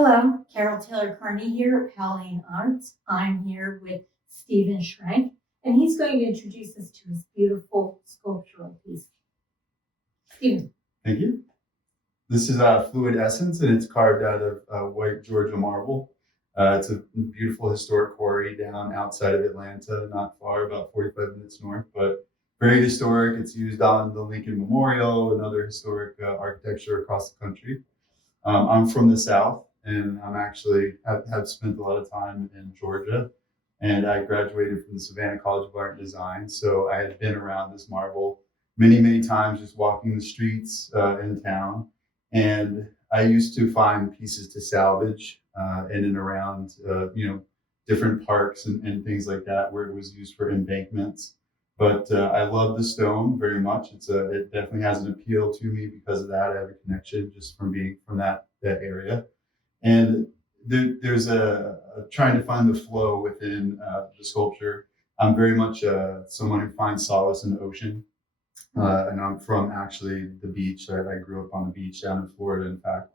Hello, Carol Taylor-Kearney here at Powell Arts. I'm here with Stephen Schrenk, and he's going to introduce us to his beautiful sculptural piece. Stephen. Thank you. This is Fluidessence, and it's carved out of white Georgia marble. It's a beautiful historic quarry down outside of Atlanta, not far, about 45 minutes north, but very historic. It's used on the Lincoln Memorial and other historic architecture across the country. I'm from the South, and I'm actually have spent a lot of time in Georgia, and I graduated from the Savannah College of Art and Design. So I had been around this marble many, many times, just walking the streets in town. And I used to find pieces to salvage in and around, different parks and things like that, where it was used for embankments. But I love the stone very much. It definitely has an appeal to me because of that. I have a connection just from being from that area. And there's a trying to find the flow within the sculpture. I'm very much someone who finds solace in the ocean. And I'm from actually the beach. I grew up on the beach down in Florida, in fact,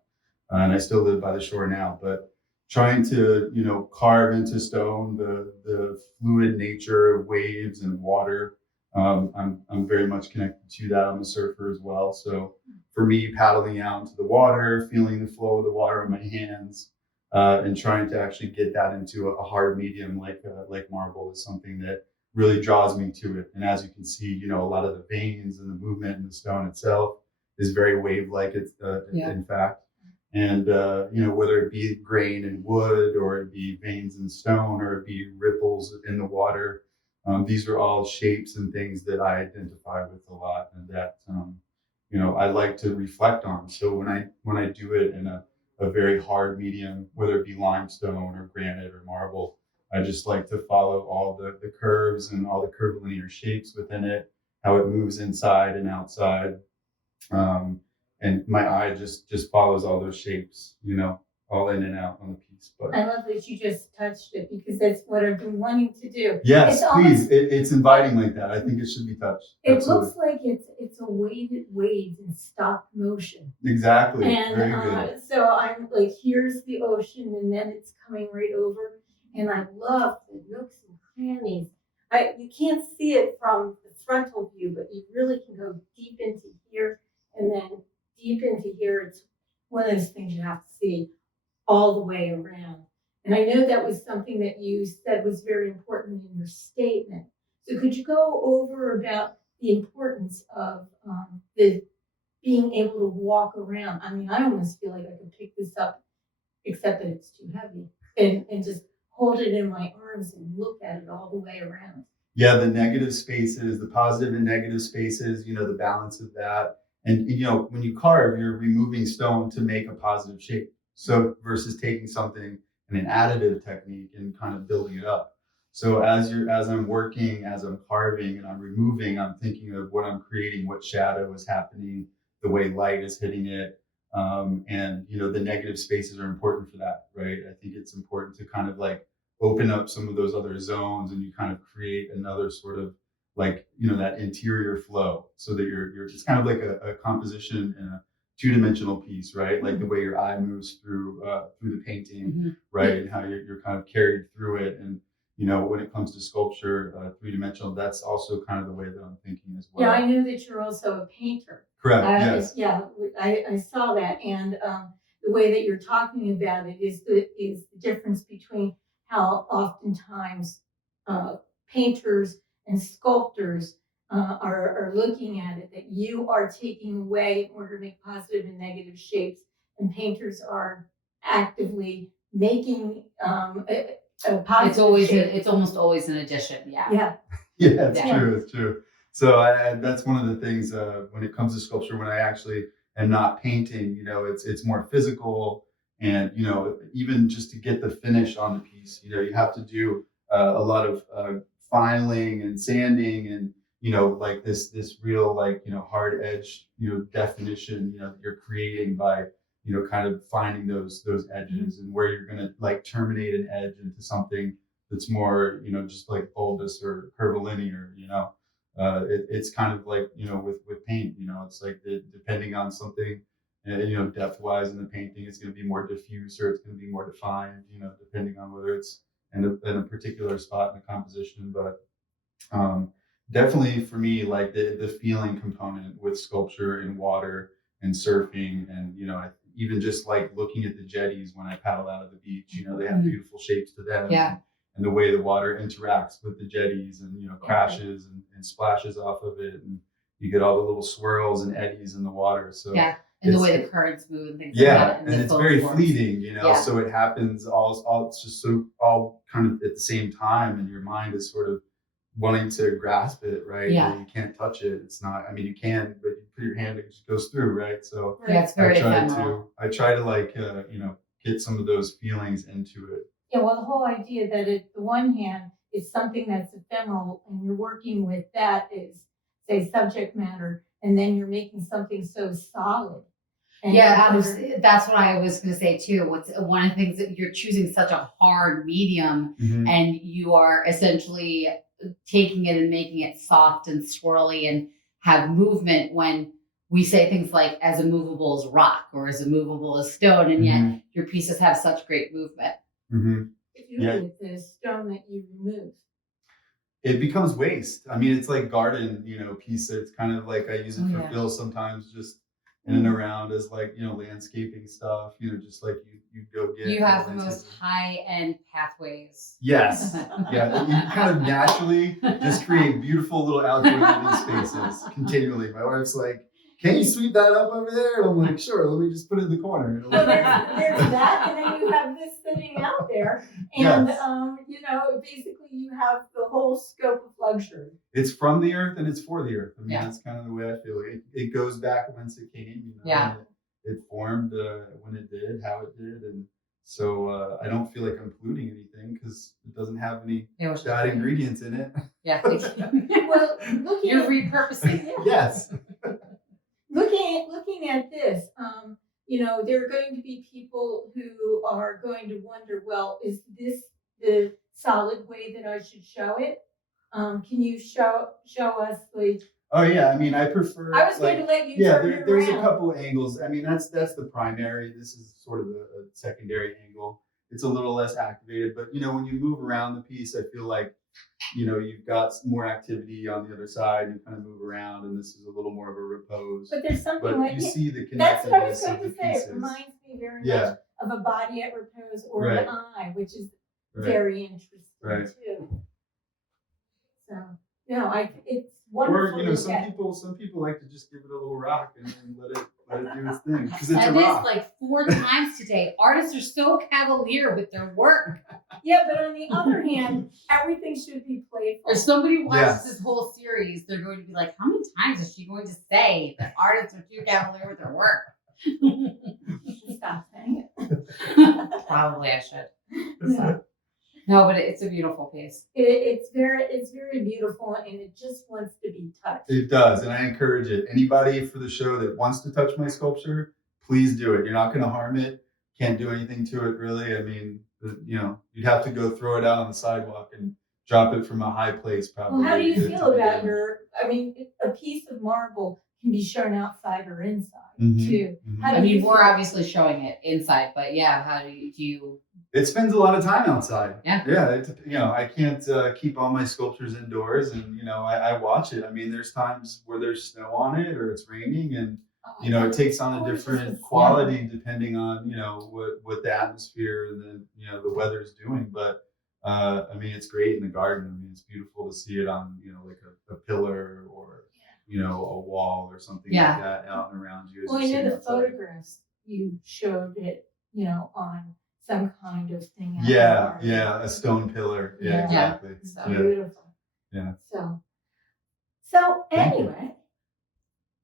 and I still live by the shore now. But trying to, carve into stone the fluid nature of waves and water. I'm very much connected to that. I'm a surfer as well, so for me, paddling out into the water, feeling the flow of the water in my hands, and trying to actually get that into a hard medium like marble is something that really draws me to it. And as you can see, a lot of the veins and the movement in the stone itself is very wave-like. It's in fact, and whether it be grain in wood or it be veins in stone or it be ripples in the water, these are all shapes and things that I identify with a lot, and that I like to reflect on. So when I do it in a very hard medium, whether it be limestone or granite or marble, I just like to follow all the curves and all the curvilinear shapes within it, how it moves inside and outside. And my eye just follows all those shapes, all in and out on the piece. But I love that you just touched it because that's what I've been wanting to do. Yes, please. It's inviting like that. I think it should be touched. It Absolutely. Looks like it's a weighted waves in stop motion. Exactly. And very good. So I'm like, here's the ocean, and then it's coming right over. And I love the nooks and crannies. You can't see it from the frontal view, but you really can go deep into here and then deep into here. It's one of those things you have to see all the way around. And I know that was something that you said was very important in your statement. So could you go over about the importance of the being able to walk around? I mean, I almost feel like I could pick this up, except that it's too heavy, and just hold it in my arms and look at it all the way around. Yeah, the negative spaces, the positive and negative spaces, the balance of that. And, when you carve, you're removing stone to make a positive shape. So versus taking something in an additive technique and kind of building it up. So as I'm working, as I'm carving and I'm removing, I'm thinking of what I'm creating, what shadow is happening, the way light is hitting it. And the negative spaces are important for that, right? I think it's important to kind of like open up some of those other zones, and you kind of create another sort of like that interior flow, so that you're it's kind of like a composition in a two-dimensional piece, right? Like the way your eye moves through the painting, right? And how you're kind of carried through it. And when it comes to sculpture, three-dimensional, that's also kind of the way that I'm thinking as well. Yeah, I know that you're also a painter. Correct. Yes. Yeah, I saw that, and the way that you're talking about it is the difference between how oftentimes painters and sculptors are looking at it, that you are taking away in order to make positive and negative shapes, and painters are actively making a positive shape. It's almost always an addition. Yeah. Yeah, it's true. So that's one of the things when it comes to sculpture, when I actually am not painting, it's more physical. And, even just to get the finish on the piece, you have to do a lot of filing and sanding and, like this real, like, hard edge, definition, you're creating by, kind of finding those edges and where you're going to like terminate an edge into something that's more, just like bulbous or curvilinear, it's kind of like, with paint, it's like depending on something depth wise in the painting, it's going to be more diffuse or it's going to be more defined, depending on whether it's in a particular spot in the composition. But definitely for me, like the feeling component with sculpture and water and surfing, and even just like looking at the jetties when I paddle out of the beach, they have beautiful shapes to them. Yeah. And the way the water interacts with the jetties and crashes and splashes off of it, and you get all the little swirls and eddies in the water. So yeah, and the way the currents move and things yeah, like that. and it's very forms. fleeting, Yeah. So it happens all it's just so all kind of at the same time, and your mind is sort of wanting to grasp it, right? Yeah. And you can't touch it. It's not. I mean, you can, but you put your hand, it just goes through, right? So yeah, it's very I try to like get some of those feelings into it. Yeah, well, the whole idea that at the one hand, it's something that's ephemeral and you're working with that is, say, subject matter, and then you're making something so solid. And yeah, that's what I was going to say too. What's one of the things that you're choosing such a hard medium, and you are essentially taking it and making it soft and swirly and have movement, when we say things like as immovable as rock or as immovable as stone, and yet your pieces have such great movement. With the stone that you remove, it becomes waste. I mean, it's like garden, piece. It's kind of like I use it for fill sometimes, just in and around as like landscaping stuff. Just like you go get. You have the most high-end pathways. Yes, yeah. You kind of naturally just create beautiful little outdoor living spaces continually. My wife's like, "Can you sweep that up over there?" And I'm like, "Sure. Let me just put it in the corner." Well, there's that, and then you have this sitting out there, and basically you have the whole scope of luxury. It's from the earth and it's for the earth. I mean, that's kind of the way I feel. It goes back whence it came. Yeah. It formed when it did, how it did, and so I don't feel like I'm polluting anything because it doesn't have any bad ingredients in it. Yeah. Well, you're repurposing. Yes. Looking at this, there are going to be people who are going to wonder, well, is this the solid way that I should show it? Can you show us like? Oh yeah, I mean, I prefer. I was going to let you. Yeah, there's a couple of angles. I mean, that's the primary. This is sort of a secondary angle. It's a little less activated, but when you move around the piece, I feel like you've got more activity on the other side. You kind of move around, and this is a little more of a repose. But there's something like you see the connectedness. That's what I was going of to the say. pieces. It reminds me very much of a body at repose or an eye, which is very interesting too. So it's wonderful. Or some people like to just give it a little rock and let it do its thing because it's and a rock. like 4 times today. Artists are so cavalier with their work. Yeah, but on the other hand, everything should be playful. If somebody watches this whole series, they're going to be like, how many times is she going to say that artists are too cavalier with their work? Stop saying it. Probably I should. No, but it's a beautiful piece. It's very beautiful, and it just wants to be touched. It does, and I encourage it. Anybody for the show that wants to touch my sculpture, please do it. You're not going to harm it. Can't do anything to it, really. I mean, you'd have to go throw it out on the sidewalk and drop it from a high place, probably. Well, how do you feel about a piece of marble can be shown outside or inside too? We're obviously showing it inside, but how do you? It spends a lot of time outside. Yeah. I can't keep all my sculptures indoors, and I watch it. I mean, there's times where there's snow on it or it's raining, and it takes on a different quality depending on what the atmosphere and then the weather's doing. But I mean, it's great in the garden. I mean, it's beautiful to see it on like a pillar or a wall or something like that out and around you. Well, I know the photographs you showed it, on some kind of thing. A stone pillar. Yeah, exactly. It's beautiful. Yeah. So anyway.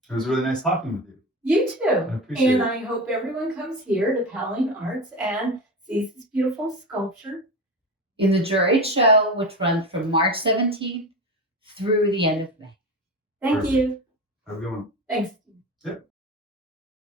It was really nice talking with you. You too. I appreciate it. I hope everyone comes here to Powell Arts and sees this beautiful sculpture. In the Jurate Show, which runs from March 17th through the end of May. Thank you. Have a good one. Thanks. Yep.